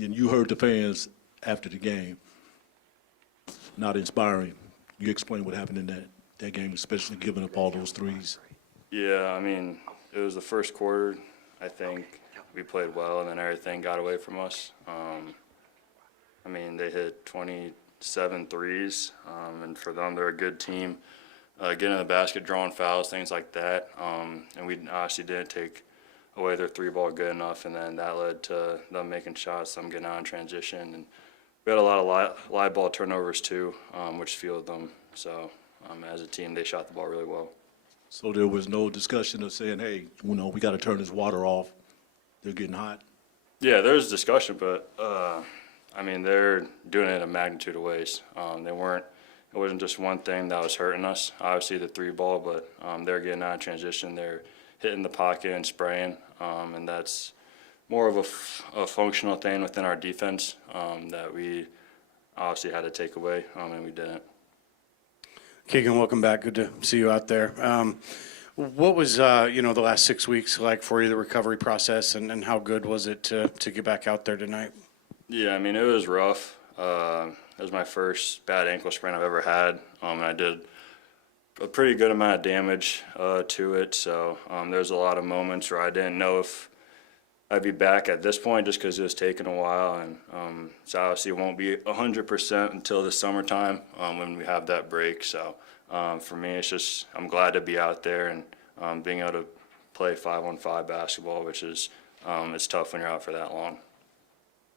And you heard the fans after the game. Not inspiring. You explain what happened in that game, especially giving up all those threes. Yeah, I mean, it was the first quarter. I think we played well, and then everything got away from us. I mean, they hit 27 threes, and for them, they're a good team. Getting in the basket, drawing fouls, things like that. And we obviously didn't take away their three ball good enough, and then that led to them making shots, them getting out in transition. And we had a lot of live ball turnovers too, which fueled them. So as a team, they shot the ball really well. So there was no discussion of saying, hey, we got to turn this water off. They're getting hot. Yeah, there's discussion, but I mean, they're doing it in a magnitude of ways. It wasn't just one thing that was hurting us. Obviously, the three ball, but they're getting out of transition. They're hitting the pocket and spraying, and that's more of a functional thing within our defense that we obviously had to take away, and we didn't. Keegan, welcome back. Good to see you out there. What was the last 6 weeks like for you, the recovery process, and how good was it to get back out there tonight? Yeah, I mean, it was rough. It was my first bad ankle sprain I've ever had, and I did a pretty good amount of damage to it. So there's a lot of moments where I didn't know if I'd be back at this point just because it was taking a while. And so obviously it won't be 100% until the summertime when we have that break. So for me, it's just I'm glad to be out there and being able to play 5-on-5 basketball, which is it's tough when you're out for that long.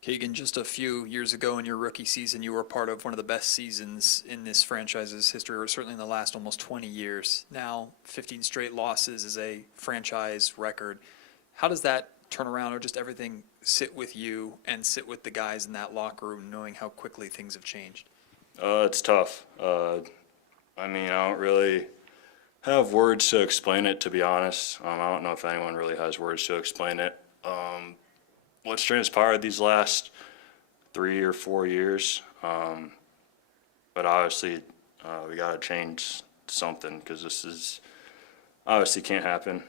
Keegan, just a few years ago in your rookie season, you were part of one of the best seasons in this franchise's history, or certainly in the last almost 20 years. Now, 15 straight losses is a franchise record. How does that turn around, or just everything sit with you and sit with the guys in that locker room, knowing how quickly things have changed? It's tough. I mean, I don't really have words to explain it, to be honest. I don't know if anyone really has words to explain it. What's transpired these last 3 or 4 years, but obviously we got to change something because this is obviously can't happen.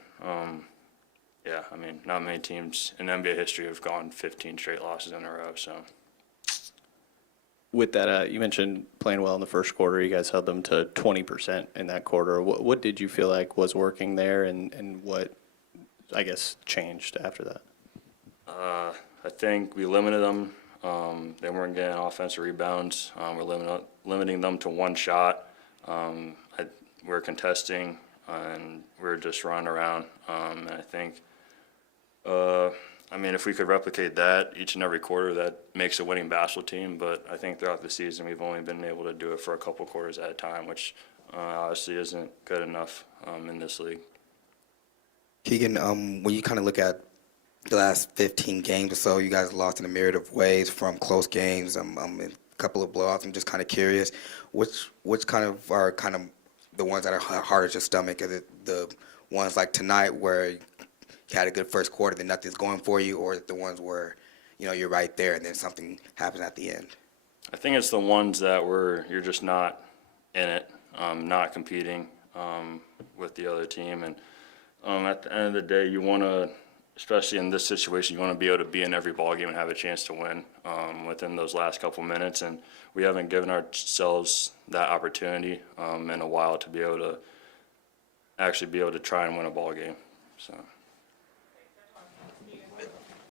Yeah, I mean, not many teams in NBA history have gone 15 straight losses in a row. So, with that, you mentioned playing well in the first quarter. You guys held them to 20% in that quarter. What did you feel like was working there, and what, I guess, changed after that? I think we limited them. They weren't getting offensive rebounds. We're limiting them to one shot. We're contesting, and we're just running around. And I think, I mean, if we could replicate that each and every quarter, that makes a winning basketball team. But I think throughout the season, we've only been able to do it for a couple quarters at a time, which obviously isn't good enough in this league. Keegan, when you kind of look at the last 15 games or so, you guys lost in a myriad of ways, from close games, a couple of blowouts. I'm just kind of curious, which kind of are kind of the ones that are harder to stomach? Is it the ones like tonight where you had a good first quarter, then nothing's going for you, or is it the ones where you're right there and then something happens at the end? I think it's the ones that you're just not in it, not competing with the other team, and at the end of the day, you want to. Especially in this situation, you want to be able to be in every ball game and have a chance to win within those last couple minutes. And we haven't given ourselves that opportunity in a while to be able to actually try and win a ball game. So.